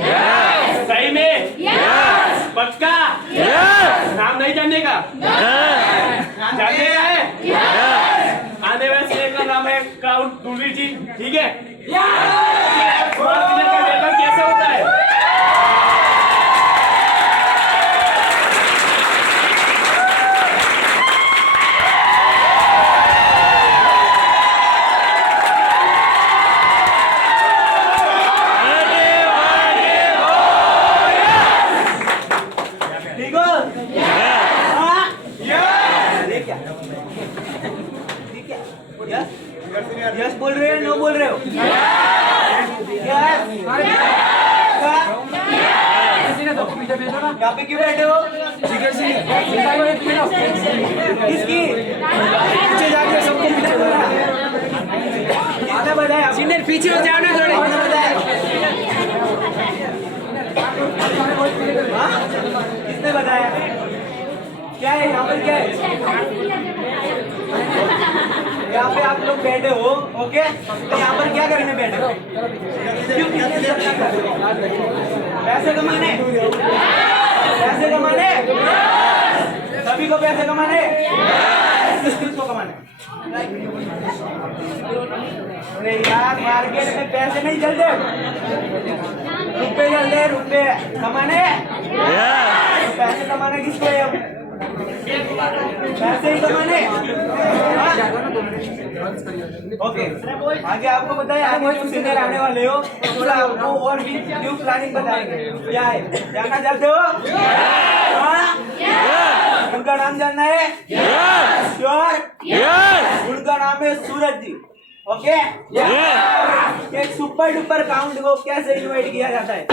Yes. सही में yes. पक्का यस। नाम नहीं जानने का जानने का है यस। आने वाले सिनेमा का नाम है क्राउन दूरी जी, ठीक है यस। का वेलकम कैसे होता है? यस बोल रहे हो, नो बोल रहे हो? यहाँ पे क्यों बैठे हो? किसकी? पीछे जाके सबको पीछे गाना बजाया। सीनियर पीछे हो जाओ ना थोड़े। किसने बताया? क्या है यहाँ पर? क्या है यहाँ पे? आप लोग बैठे हो, ओके? तो यहाँ पर क्या करने बैठे हो? क्यों? पैसे कमाने? पैसे कमाने? सभी को पैसे कमाने? किसको कमाने? अरे यार, मार्केट में पैसे नहीं चलते, रुपए चलते, रुपए कमाने। पैसे कमाने किसको है? पैसे ही कमाने। ओके, आगे आपको बताया, आगे जो सीनियर आने वाले हो थोड़ा आपको और भी न्यू प्लानिंग बताएंगे। क्या है, जानना चाहते हो? उनका नाम जानना है? श्योर? उनका नाम है सूरज जी, ओके? एक सुपर डुपर काउंट को कैसे इन्वाइट किया जाता है?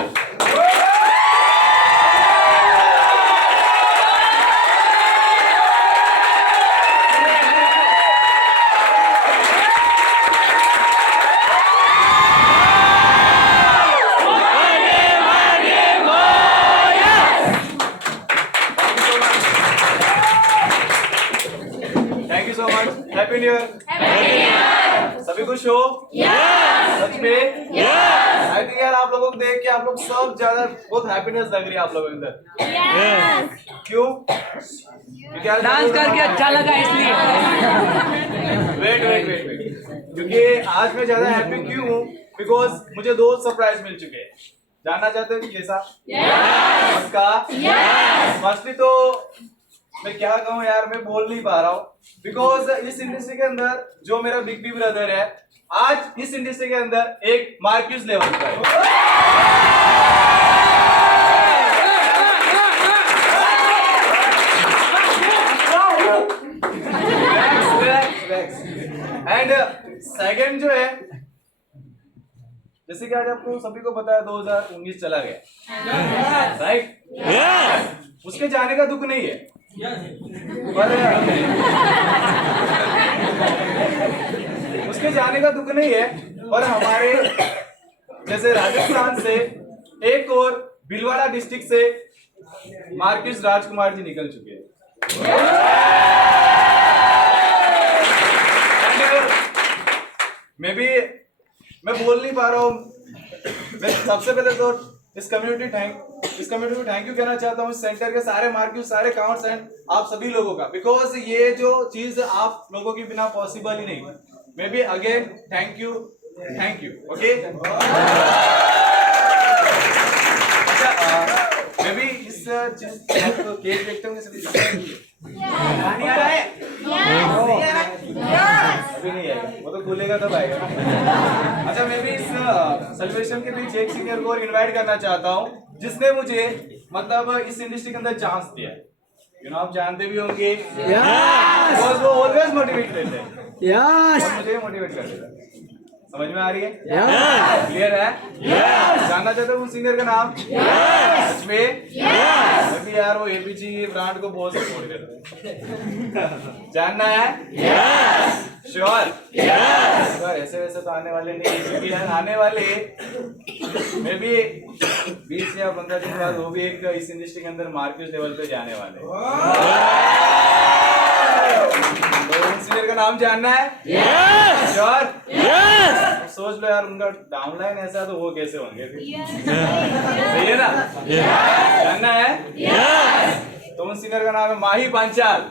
Happy new year. सभी खुश हो? सच में? आई थिंक यार आप लोगों को देख के आप लोग सब ज्यादा बहुत हैप्पीनेस लग रही है आप लोगों के अंदर। क्यों? क्योंकि डांस करके अच्छा लगा इसलिए। वेट क्योंकि आज मैं ज्यादा हैप्पी क्यों हूँ? बिकॉज मुझे 2 सरप्राइज मिल चुके हैं। जानना चाहते हो कि कैसा? उसका फर्स्टली तो मैं क्या कहूँ यार, मैं बोल नहीं पा रहा हूँ बिकॉज इस इंडस्ट्री के अंदर जो मेरा बिग बी ब्रदर है, आज इस इंडस्ट्री के अंदर एक मार्क्यूस लेवल का है। एंड सेकंड जो है, जैसे कि आज आपको सभी को पता है 2019 चला गया, राइट? उसके जाने का दुख नहीं है, पर उसके जाने का दुख नहीं है, पर हमारे जैसे राजस्थान से एक और भीलवाड़ा डिस्ट्रिक्ट से मार्क्यूस राजकुमार जी निकल चुके हैं। मैं बोल नहीं पा रहा हूँ। मैं सबसे पहले तो इस कम्युनिटी को थैंक यू कहना चाहता हूँ, सेंटर के सारे मार्क्यूस, सारे काउंट्स एंड आप सभी लोगों का, बिकॉज ये जो चीज आप लोगों के बिना पॉसिबल ही नहीं। May be again thank you okay. May be इस चीज को केक देखते होंगे पानी आ रहा है? अभी नहीं आएगा, वो तो खुलेगा तब आएगा। अच्छा, मैं भी इस सेलिब्रेशन के बीच एक सीनियर को इनवाइट करना चाहता हूँ जिसने मुझे मतलब इस इंडस्ट्री के अंदर चांस दिया है। आप जानते भी होंगे, वो ऑलवेज मोटिवेट करते हैं, मुझे मोटिवेट कर देता है। समझ में आ रही है? क्लियर है? जानना चाहते हो उस सीनियर का नाम? सच में? यार वो एपीजी ब्रांड को बहुत सपोर्ट करते हैं। जानना है? श्योर? ऐसे वैसे तो आने वाले नहीं, क्योंकि आने वाले मे बी 20 या 15 दिन बाद वो भी एक इस इंडस्ट्री के अंदर मार्क्यूस लेवल पे जाने वाले। तो इंजीनियर का नाम जानना है? Yes sure yes. सोच लो यार, उनका डाउनलाइन ऐसा तो वो कैसे होंगे फिर? सही है ना? जानना है? यस। तो इंजीनियर का नाम है Mahi Panchal.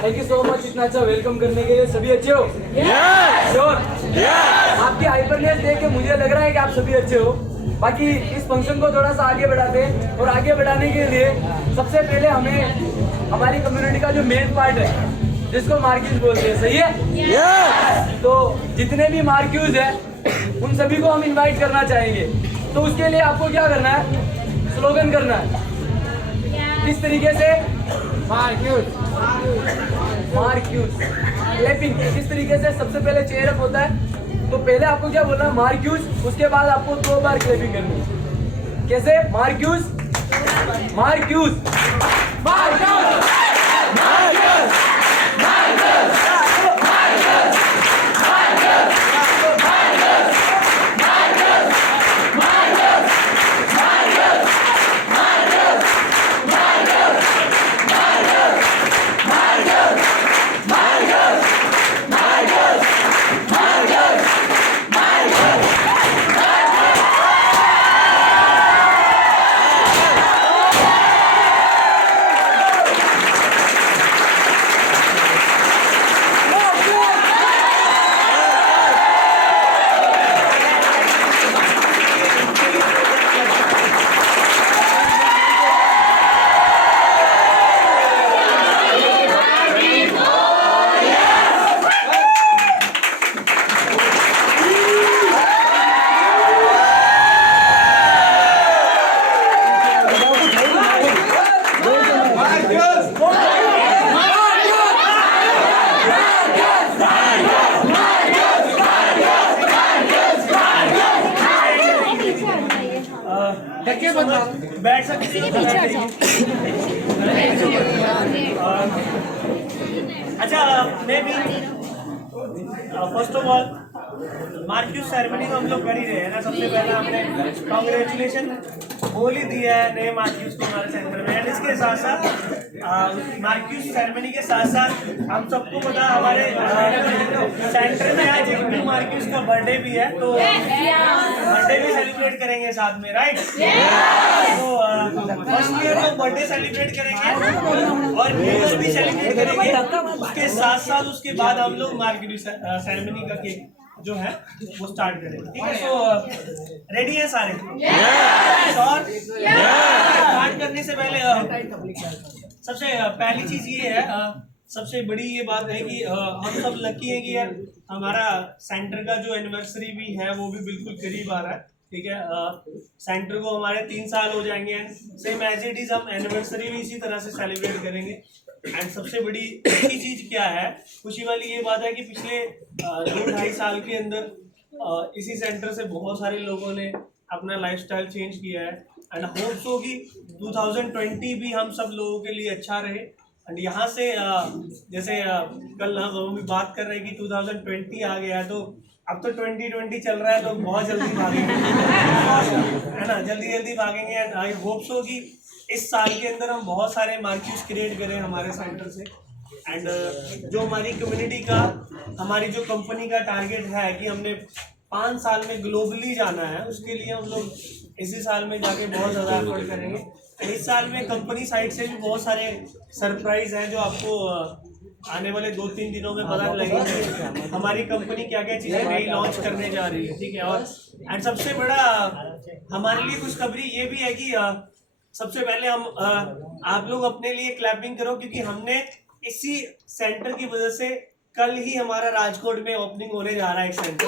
Thank you so much इतना अच्छा वेलकम करने के लिए। सभी अच्छे हो? Yes sure yes. आपकी हाइपरनेस देख के मुझे लग रहा है कि आप सभी अच्छे हो। बाकी इस फंक्शन को थोड़ा सा आगे बढ़ाते हैं, और आगे बढ़ाने के लिए सबसे पहले हमें हमारी कम्युनिटी का जो मेन पार्ट है जिसको मार्क्यूज बोलते हैं, सही है? यस। तो जितने भी मार्क्यूज है उन सभी को हम इनवाइट करना चाहेंगे। तो उसके लिए आपको क्या करना है? स्लोगन करना है। किस तरीके से? Marquess clapping. किस तरीके से? सबसे पहले चेयर अप होता है, तो पहले आपको क्या बोलना है? मार्क्यूज। उसके बाद आपको 2 बार क्लैपिंग करनी है। कैसे? मार्क्यूज मार्क्यूज मार्क्यूज मार्क्यूज बैठ सकते हैं। अच्छा, मैं भी first of all Marquess ceremony तो हम लोग कर ही रहे हैं ना। सबसे पहले हमने कांग्रेचुलेशन बोल ही दिया है नए मार्क्यूज को हमारे सेंटर में। एंड इसके साथ साथ मार्क्यूज सेरेमनी के साथ साथ हम सबको पता हमारे सेंटर में आज एक न्यू मार्क्यूज का बर्थडे भी है, तो बर्थडे भी सेलिब्रेट करेंगे साथ में, राइट? तो फर्स्ट ईयर तो बर्थडे सेलिब्रेट करेंगे और न्यू ईयर भी सेलिब्रेट करेंगे। उसके साथ साथ उसके बाद हम लोग मार्क्यूज सेरेमनी का केक जो है वो स्टार्ट करेंगे, ठीक है? तो रेडी है सारे? और स्टार्ट करने से पहले सबसे पहली चीज ये है, सबसे बड़ी ये बात है कि हम सब लकी हैं कि यार हमारा सेंटर का जो एनिवर्सरी भी है वो भी बिल्कुल करीब आ रहा है, ठीक है? सेंटर को हमारे 3 साल हो जाएंगे। सेम एज इट इज हम एनिवर्सरी भी इसी तरह से सेलिब्रेट करेंगे। एंड सबसे बड़ी अच्छी चीज क्या है, खुशी वाली ये बात है कि पिछले 2-2.5 साल के अंदर इसी सेंटर से बहुत सारे लोगों ने अपना लाइफस्टाइल चेंज किया है। एंड होप सो कि 2020 भी हम सब लोगों के लिए अच्छा रहे। एंड यहाँ से जैसे कल हम भी बात कर रहे हैं कि 2020 आ गया, तो अब तो 2020 चल रहा है, तो बहुत जल्दी भागेंगे है ना, जल्दी भागेंगे। एंड आई होप सो कि इस साल के अंदर हम बहुत सारे मार्क्यूज क्रिएट करें हमारे सेंटर से। एंड जो हमारी कम्युनिटी का, हमारी जो कंपनी का टारगेट है कि हमने 5 साल में ग्लोबली जाना है, उसके लिए हम लोग इसी साल में जाके बहुत ज़्यादा एफर्ट करेंगे। इस साल में कंपनी साइड से भी बहुत सारे सरप्राइज हैं जो आपको आने वाले 2-3 दिनों में पता लगेंगे हमारी कंपनी क्या क्या चीज़ें नई लॉन्च करने जा रही है, ठीक है? और एंड सबसे बड़ा हमारे लिए खुशखबरी ये भी है कि सबसे पहले हम आप लोग अपने लिए क्लैपिंग करो, क्योंकि हमने इसी सेंटर की वजह से कल ही हमारा राजकोट में ओपनिंग होने जा रहा है एक सेंटर।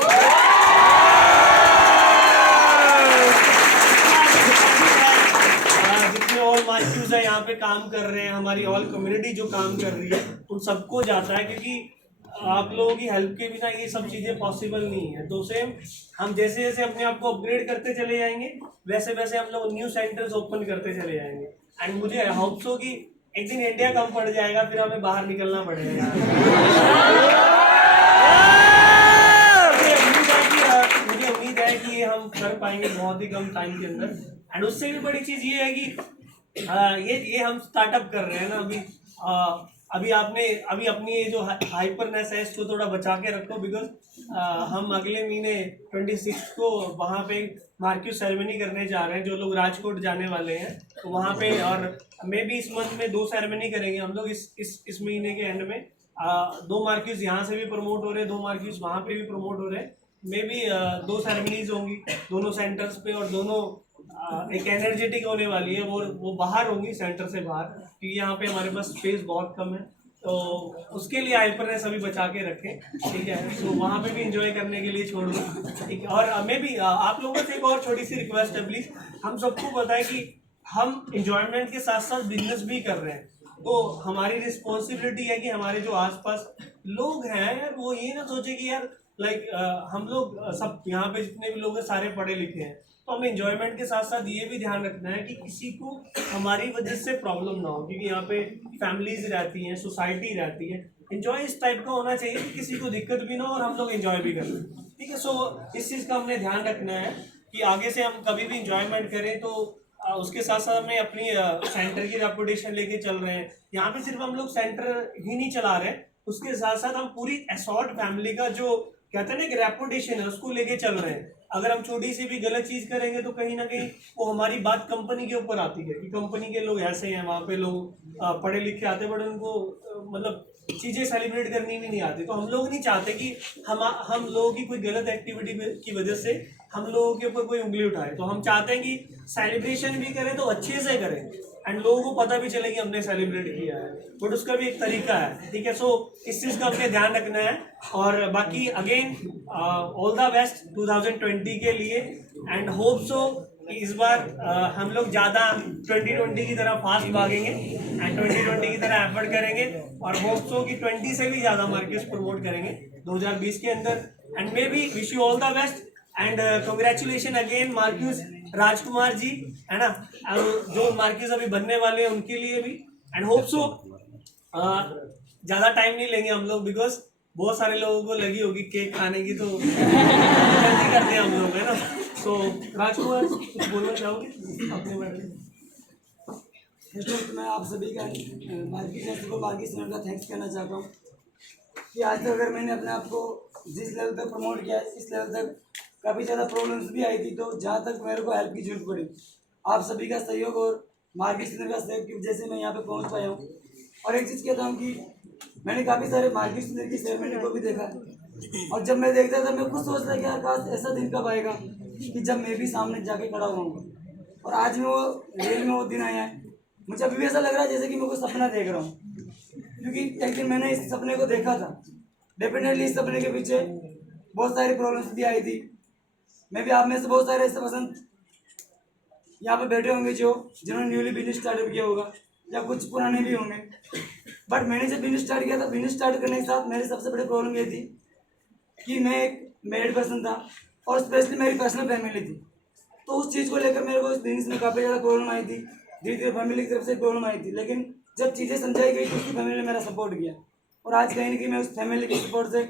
जितने ऑल मार्क्यूज है यहाँ पे काम कर रहे हैं, हमारी ऑल कम्युनिटी जो काम कर रही है, उन सबको जाता है, क्योंकि आप लोगों की हेल्प के बिना ये सब चीज़ें पॉसिबल नहीं है। तो सेम हम जैसे जैसे अपने आप को अपग्रेड करते चले जाएंगे, वैसे वैसे हम लोग न्यू सेंटर्स ओपन करते चले जाएंगे। एंड मुझे होप सो कि एक दिन इंडिया कम पड़ जाएगा, फिर हमें बाहर निकलना पड़ेगा। मुझे उम्मीद है कि ये हम कर पाएंगे बहुत ही कम टाइम के अंदर। एंड उससे भी बड़ी चीज ये है कि ये हम स्टार्टअप कर रहे हैं ना अभी अभी अपनी ये जो हाइपरनेस है इसको थोड़ा बचा के रखो, बिकॉज हम अगले महीने 26 को वहाँ पे मार्क्यू सेरेमनी करने जा रहे हैं। जो लोग राजकोट जाने वाले हैं तो वहाँ पे, और मे भी इस मंथ में 2 सेरेमनी करेंगे हम लोग इस महीने के एंड में। 2 मार्क्यूज यहाँ से भी प्रमोट हो रहे हैं, 2 मार्क्यूज वहाँ पे भी प्रमोट हो रहे हैं। मे भी 2 सेरेमनीज होंगी दोनों सेंटर्स पे, और दोनों एक एनर्जेटिक होने वाली है। वो बाहर होंगी, सेंटर से बाहर, क्योंकि यहाँ पे हमारे पास स्पेस बहुत कम है। तो उसके लिए हाइपरनेस अभी बचा के रखें, ठीक है। तो वहाँ पे भी एंजॉय करने के लिए छोड़ो, ठीक है। और मैं भी आप लोगों से एक और छोटी सी रिक्वेस्ट है, प्लीज़। हम सबको पता है कि हम एंजॉयमेंट के साथ साथ बिजनेस भी कर रहे हैं, तो हमारी रिस्पॉन्सिबिलिटी है कि हमारे जो आसपास लोग हैं यार, वो ये ना सोचे कि यार लाइक हम लोग सब यहाँ पे जितने भी लोग हैं सारे पढ़े लिखे हैं। तो हमें एंजॉयमेंट के साथ साथ ये भी ध्यान रखना है कि किसी को हमारी वजह से प्रॉब्लम ना हो, क्योंकि यहाँ पे फैमिलीज रहती हैं, सोसाइटी रहती है। एंजॉय इस टाइप का होना चाहिए कि किसी को दिक्कत भी ना हो और हम लोग एंजॉय भी करें, ठीक है। सो इस चीज़ का हमने ध्यान रखना है कि आगे से हम कभी भी इंजॉयमेंट करें तो उसके साथ साथ हमें अपनी सेंटर की रेपुटेशन लेके चल रहे हैं। यहाँ पे सिर्फ हम लोग सेंटर ही नहीं चला रहे हैं, उसके साथ साथ हम पूरी एसॉर्ट फैमिली का जो कहते हैं ना कि रेपुटेशन है उसको लेके चल रहे हैं। अगर हम छोटी सी भी गलत चीज करेंगे तो कहीं ना कहीं वो हमारी बात कंपनी के ऊपर आती है कि कंपनी के लोग ऐसे हैं, वहाँ पे लोग पढ़े लिखे आते बट उनको मतलब चीजें सेलिब्रेट करनी भी नहीं आती। तो हम लोग नहीं चाहते कि हम लोगों की कोई गलत एक्टिविटी की वजह से हम लोगों के ऊपर कोई उंगली उठाए। तो हम चाहते हैं कि सेलिब्रेशन भी करें तो अच्छे से करें एंड लोगों को पता भी चले कि हमने सेलिब्रेट किया है, बट उसका भी एक तरीका है, ठीक है। सो इस चीज़ का हमने ध्यान रखना है। और बाकी अगेन ऑल द बेस्ट 2020 के लिए, एंड होप सो इस बार हम लोग ज़्यादा 2020 की तरह फास्ट भागेंगे एंड 2020 की तरह एफर्ट करेंगे, और होप सो कि 20 से भी ज़्यादा मार्केट्स प्रमोट करेंगे 2020 के अंदर। And may be wish you all the best and congratulation again Marcus Rajkumar ji, है ना। और जो मार्क्यूस अभी बनने वाले हैं उनके लिए भी, एंड होप सो ज़्यादा टाइम नहीं लेंगे हम लोग, बिकॉज बहुत सारे लोगों को लगी होगी केक खाने की, तो जल्दी करते हैं हम लोग, है ना। सो राजकुमार कुछ बोलना चाहोगे अपने बारे में? मैं आप सभी का मार्केट का थैंक्स करना चाहता हूँ कि आज तक अगर मैंने अपने आप को जिस लेवल तक प्रमोट किया इस लेवल तक काफ़ी ज़्यादा प्रॉब्लम्स भी आई थी, तो जहाँ तक मेरे को हेल्प की जरूरत पड़ी आप सभी का सहयोग और मार्केट का सहयोग की वजह से मैं यहाँ पे पहुँच पाया हूँ। और एक चीज़ कहता हूँ कि मैंने काफ़ी सारे मार्केट की सेरेमनी को भी देखा, और जब मैं देखता था मैं खुद सोचता कि यार काश ऐसा दिन कब आएगा कि जब मैं भी सामने जाके खड़ा हुआऊँगा। और आज में वो रियल में वो दिन आया है। मुझे अभी भी ऐसा लग रहा है जैसे कि मैं कोई सपना देख रहा हूँ, क्योंकि एक दिन मैंने इस सपने को देखा था। डेफिनेटली इस सपने के पीछे बहुत सारी प्रॉब्लम्स भी आई थी। मैं भी आप में से बहुत सारे ऐसे पसंद यहाँ पे बैठे होंगे जिन्होंने न्यूली बिजनेस स्टार्ट किया होगा, या कुछ पुराने भी होंगे। बट मैंने जब बिजनेस स्टार्ट किया था, बिजनेस स्टार्ट करने के साथ मेरी सबसे बड़ी प्रॉब्लम ये थी कि मैं एक मैरिड पर्सन था और स्पेशली मेरी पर्सनल फैमिली थी। तो उस चीज़ को लेकर मेरे को इस बिजनेस में काफ़ी ज़्यादा प्रॉब्लम आई थी। धीरे धीरे फैमिली की तरफ से प्रॉब्लम आई थी, लेकिन जब चीज़ें समझाई गई तो उसकी फैमिली ने मेरा सपोर्ट किया, और आज कहीं ना कहीं मैं उस फैमिली के सपोर्ट से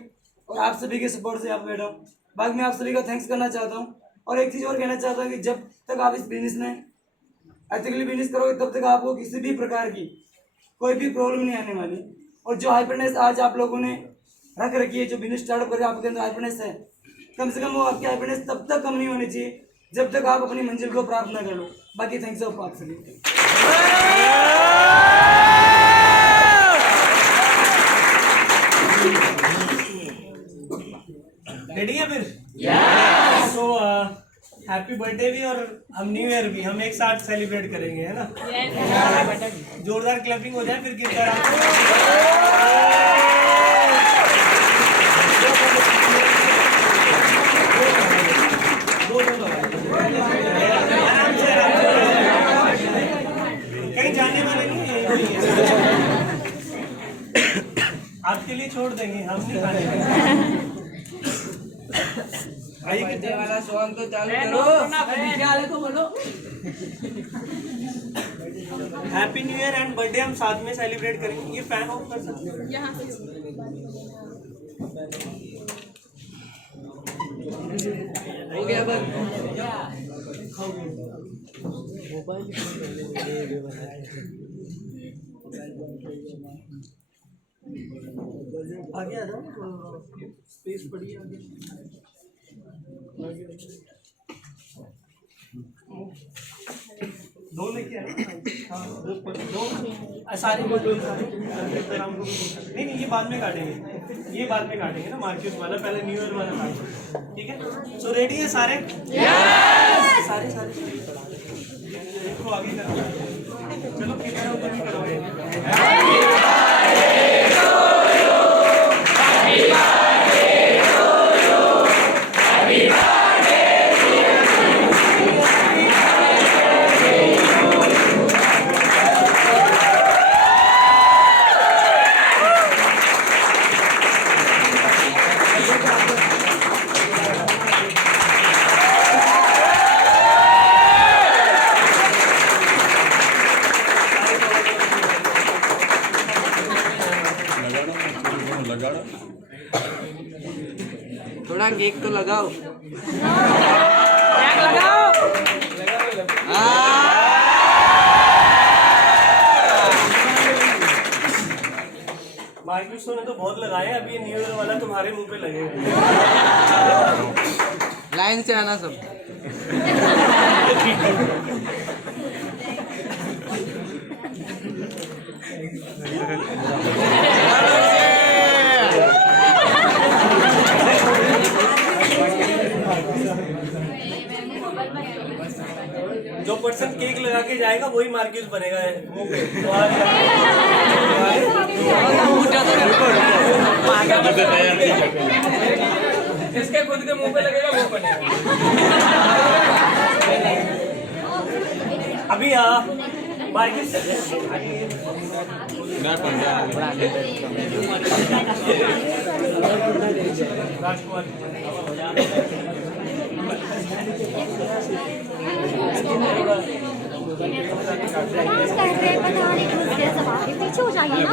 और आप सभी के सपोर्ट से यहाँ पर बैठा हूँ। बाकी मैं आप सभी का थैंक्स करना चाहता हूँ। और एक चीज़ और कहना चाहता हूँ कि जब तक आप इस बिजनेस में एथिकली बिजनेस करोगे तब तक आपको किसी भी प्रकार की कोई भी प्रॉब्लम नहीं आने वाली। और जो हाइपरनेस आज आप लोगों ने रख रखी है, जो बिजनेस स्टार्टअप करके आपके अंदर हाइपरनेस है, कम से कम वो आपकी हाइपरनेस तब तक कम नहीं होनी चाहिए जब तक आप अपनी मंजिल को प्राप्त न कर लो। बाकी थैंक्स ऑफ आप सभी। रेडी है फिर? सो हैप्पी बर्थडे भी और हम न्यू ईयर भी हम एक साथ सेलिब्रेट करेंगे, है ना। जोरदार क्लैपिंग हो जाए फिर कितना कहीं जाने वाले नहीं है, आपके लिए छोड़ देंगे, हम नहीं खाने बर्थडे वाला सॉन्ग तो चालू करो। क्या तो बोलो। Happy new year and birthday हम साथ में सेलिब्रेट करेंगे। ये फैन ऑफ कर सकते हैं यहाँ से हो गया बस। आगे आ जाओ, स्पेस पड़ी है आगे। दो लेके आए। हाँ, दो सारे नहीं, ये बाद में काटेंगे, ये बाद में काटेंगे ना, मार्क्यूस वाला पहले न्यू ईयर वाला काटेंगे, ठीक है। सो रेडी है सारे? सारे देखो आगे करो, चलो कितना ऊपर भी करोगे। थोड़ा केक तो लगाओ। केक लगाओ। मार्क्यूस ने तो बहुत लगाए, अभी न्यू ईयर वाला तुम्हारे मुंह पे लगेगा। लाइन से आना सब। जो पर्सन केक लगा के जाएगा वही मार्क्यूस बनेगा मुंह पे। इसके खुद के मुंह पे लगेगा वो बनेगा। अभी मार्क्यूस राजकुमार डांस कर रहे हैं, पता नहीं क्यों उसके जवाब के पीछे हो जाइए ना।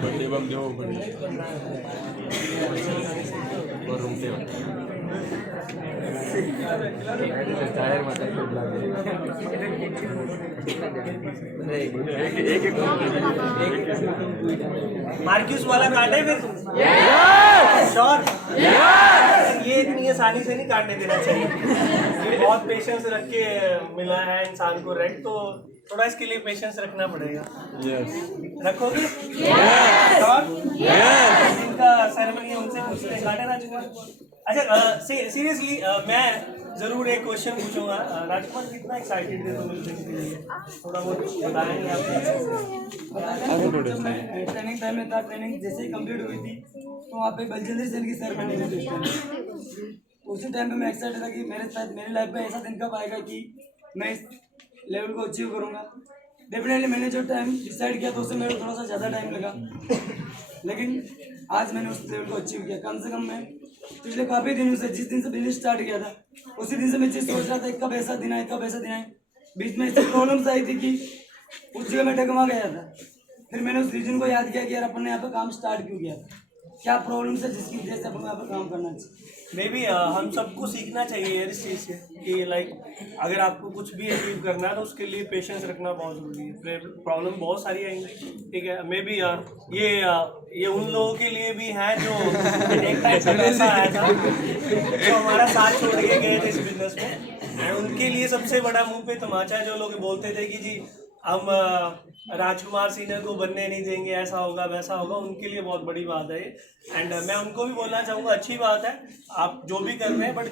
बर्थडे बम जो और रूम से मार्क्यूस वाला काटे फिर श्योर। ये इतनी आसानी से नहीं काटने देना चाहिए, ये बहुत पेशेंस रख के मिला है इंसान को रेड, तो थोड़ा इसके लिए पेशेंस रखना पड़ेगा। रखोगे? श्योर? इनका सेरेमनी है, उनसे पूछते हैं काटे राजकुमार। अच्छा सीरियसली मैं जरूर एक क्वेश्चन पूछूंगा। राजकुमार कितना एक्साइटेड थे तुम मिलने के लिए, थोड़ा बहुत बताएंगे आप? ट्रेनिंग टाइम में था, ट्रेनिंग जैसे ही कंप्लीट हुई थी तो वहाँ पे बलजिंदर सेन की सेरेमनी हुई थी। उसी टाइम पे मैं एक्साइटेड था कि मेरे साथ मेरी लाइफ में ऐसा दिन कब आएगा कि मैं इस लेवल को अचीव करूँगा। डेफिनेटली मैंने जो टाइम डिसाइड किया तो उससे मेरे थोड़ा सा ज़्यादा टाइम लगा, लेकिन आज मैंने उस लेवल को अचीव किया। कम से कम मैं पिछले काफ़ी दिनों से, जिस दिन से बिजनेस स्टार्ट किया था उसी दिन से मैं चीज़ सोच रहा था कब ऐसा दिन आए, कब ऐसा दिन आए। बीच में ऐसी प्रॉब्लम्स आई थी कि उस जगह मैं डगमा गया था। फिर मैंने उस रीजन को याद किया कि यार अपन ने यहाँ पर काम स्टार्ट क्यों किया था, क्या प्रॉब्लम्स है जिसकी वजह से अपन यहाँ पर काम करना चाहिए। मे बी हम सबको सीखना चाहिए इस चीज़ से कि लाइक अगर आपको कुछ भी अचीव करना है तो उसके लिए पेशेंस रखना बहुत ज़रूरी है। फिर प्रॉब्लम बहुत सारी आएंगी, ठीक है। मे बी ये उन लोगों के लिए भी है जो एक टाइम पे पैसा आया था, जो हमारा साथ छोड़ के गए थे इस बिजनेस में, एंड उनके लिए सबसे बड़ा मुंह पे तमाचा जो लोग बोलते थे कि जी हम राजकुमार सीनियर को बनने नहीं देंगे, ऐसा होगा वैसा होगा, उनके लिए बहुत बड़ी बात है। एंड मैं उनको भी बोलना चाहूँगा अच्छी बात है आप जो भी कर रहे हैं, बट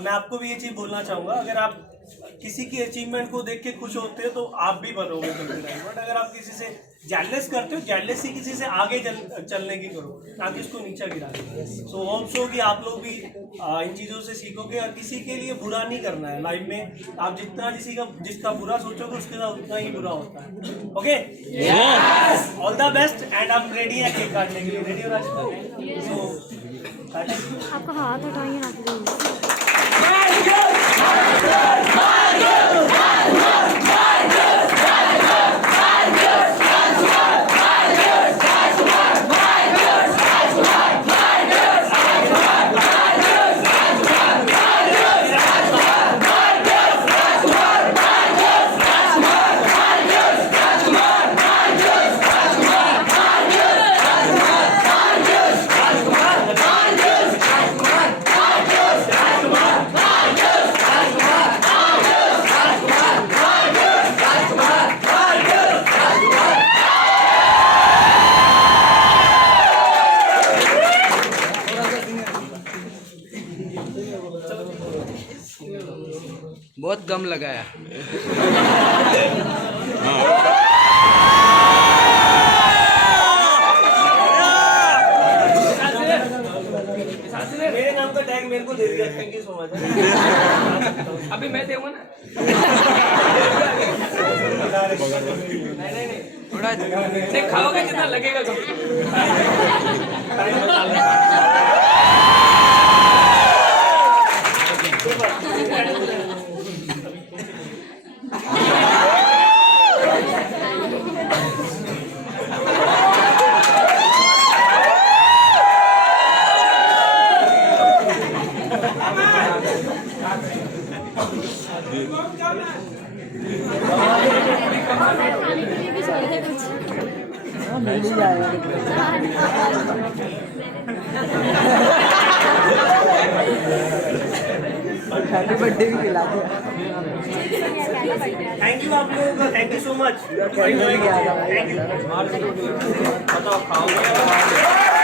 मैं आपको भी ये चीज़ बोलना चाहूँगा, अगर आप किसी की अचीवमेंट को देख के खुश होते हो तो आप भी बनोगे कभी टाइम। बट अगर आप किसी से जेलस करते हो, जेलसी किसी से आगे चलने की करो, ना कि उसको नीचा गिरा। सो होप सो कि आप लोग भी इन चीज़ों से सीखोगे और किसी के लिए बुरा नहीं करना है लाइफ में। आप जितना जिसका बुरा सोचोगे उसके साथ उतना ही बुरा होता है। Okay, all the best and I am ready है केक काटने के लिए। रेडी हो राजकुमार? सो आपका हाथ हटाइए ना प्लीज। बहुत कम लगाया। मेरे नाम का टैग मेरे को दे दिया, थैंक यू सो मच। अभी मैं दूंगा ना। नहीं, थोड़ा नहीं खाओगे जितना लगेगा कम। खाने के लिए भी चाहिए कुछ। हैप्पी बर्थडे भी खिला दिया। थैंक यू आप लोगों का, thank you so much. Thank you.